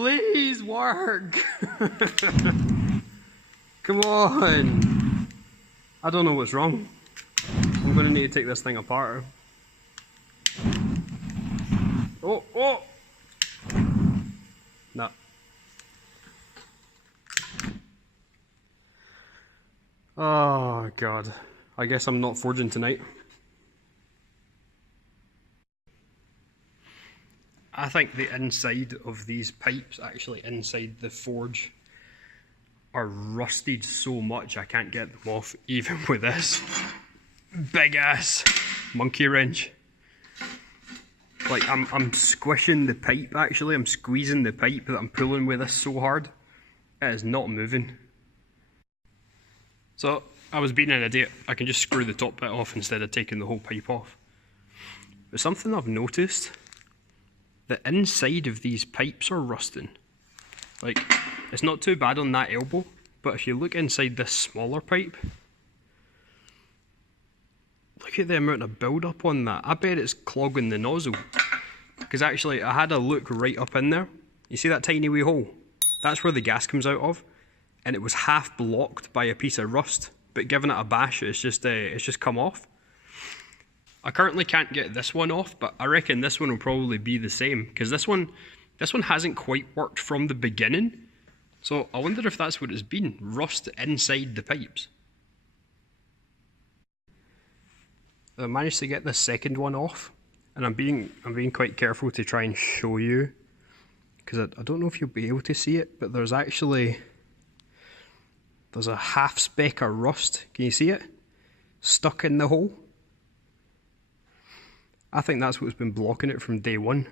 Please work! Come on! I don't know what's wrong. I'm gonna need to take this thing apart. Oh, oh! No. Oh god. I guess I'm not forging tonight. I think the inside of these pipes, actually inside the forge, are rusted so much I can't get them off even with this big ass monkey wrench. Like I'm squishing the pipe actually, I'm squeezing the pipe that I'm pulling with this so hard. It is not moving. So I was being an idiot, I can just screw the top bit off instead of taking the whole pipe off. But something I've noticed, the inside of these pipes are rusting. Like, it's not too bad on that elbow, but if you look inside this smaller pipe, look at the amount of build up on that. I bet it's clogging the nozzle. Because actually, I had a look right up in there. You see that tiny wee hole? That's where the gas comes out of. And it was half blocked by a piece of rust. But given it a bash, it's just come off. I currently can't get this one off, but I reckon this one will probably be the same. Because this one hasn't quite worked from the beginning. So I wonder if that's what it's been. Rust inside the pipes. I managed to get the second one off, and I'm being quite careful to try and show you, because I don't know if you'll be able to see it, but there's a half speck of rust. Can you see it? Stuck in the hole. I think that's what's been blocking it from day one.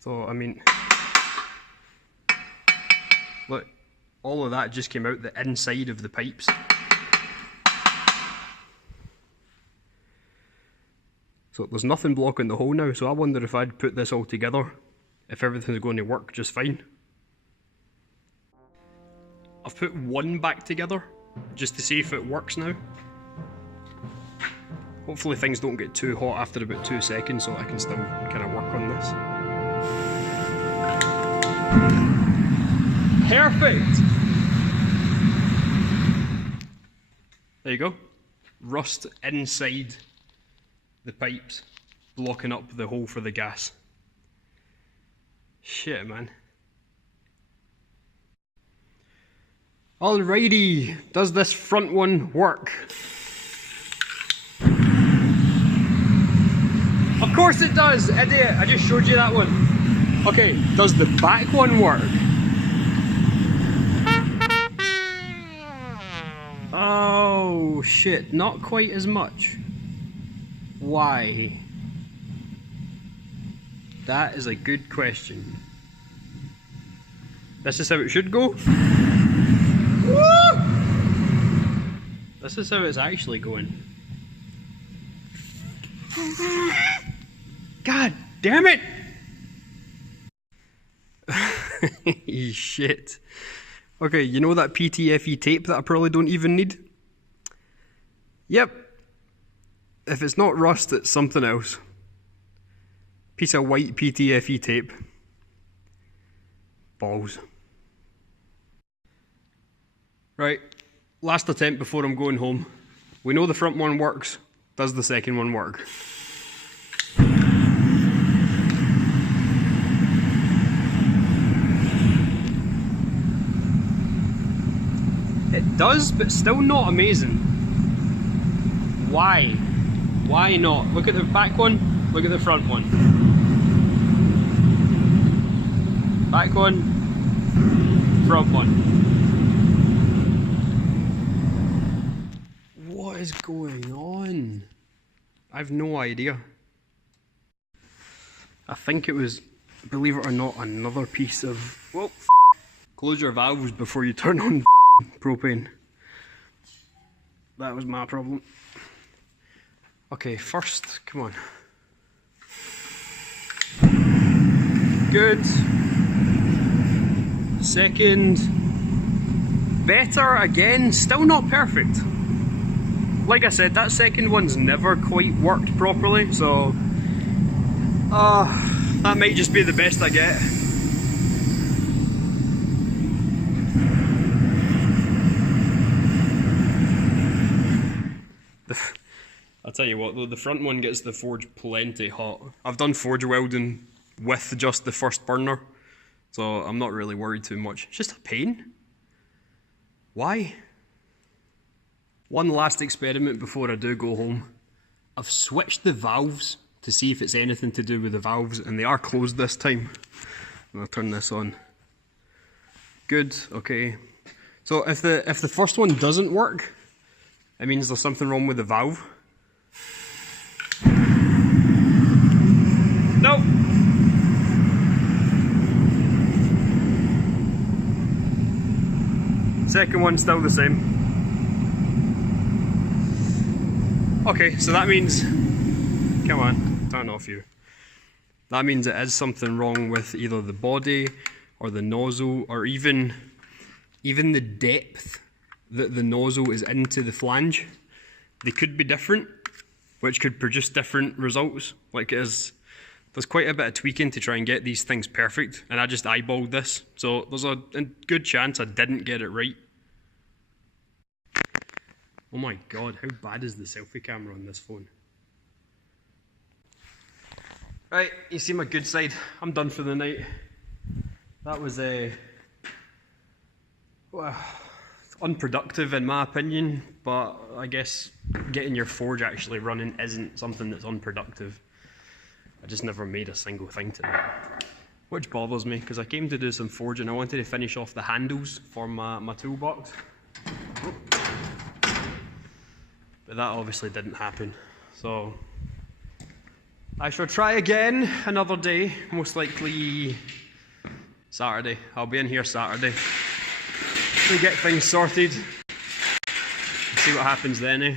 So I mean, look, all of that just came out the inside of the pipes. So there's nothing blocking the hole now, so I wonder if I'd put this all together, if everything's going to work just fine. I've put one back together, just to see if it works now. Hopefully things don't get too hot after about 2 seconds, so I can still kind of work on this. Perfect! There you go. Rust inside the pipes, blocking up the hole for the gas. Shit, man. Alrighty, does this front one work? Of course it does, idiot, I just showed you that one. Okay, does the back one work? Oh shit, not quite as much. Why? That is a good question. This is how it should go. Woo! This is how it's actually going. God damn it! Shit. Okay, you know that PTFE tape that I probably don't even need? Yep. If it's not rust, it's something else. Piece of white PTFE tape. Balls. Right, last attempt before I'm going home. We know the front one works. Does the second one work? It does, but still not amazing. Why? Why not? Look at the back one, look at the front one. Back one, front one. What is going on? I have no idea. I think it was, believe it or not, another piece of... Well, close your valves before you turn on propane. That was my problem. Okay, first, come on. Good. Second. Better again, still not perfect. Like I said, that second one's never quite worked properly, so that might just be the best I get. tell you what though, the front one gets the forge plenty hot. I've done forge welding with just the first burner, so I'm not really worried too much. It's just a pain. Why? One last experiment before I do go home. I've switched the valves to see if it's anything to do with the valves, and they are closed this time. I'll turn this on. Good, okay. So if the first one doesn't work, it means there's something wrong with the valve. Nope. Second one's still the same. Okay, so that means, come on, turn off you. That means it is something wrong with either the body or the nozzle, or even the depth that the nozzle is into the flange. They could be different, which could produce different results. Like there's quite a bit of tweaking to try and get these things perfect, and I just eyeballed this, so there's a good chance I didn't get it right. Oh my god, how bad is the selfie camera on this phone? Right, you see my good side. I'm done for the night. That was well, unproductive in my opinion, but I guess getting your forge actually running isn't something that's unproductive. I just never made a single thing today, which bothers me because I came to do some forging. I wanted to finish off the handles for my toolbox. But that obviously didn't happen, so I shall try again another day, most likely Saturday. I'll be in here Saturday to get things sorted. See what happens then, eh?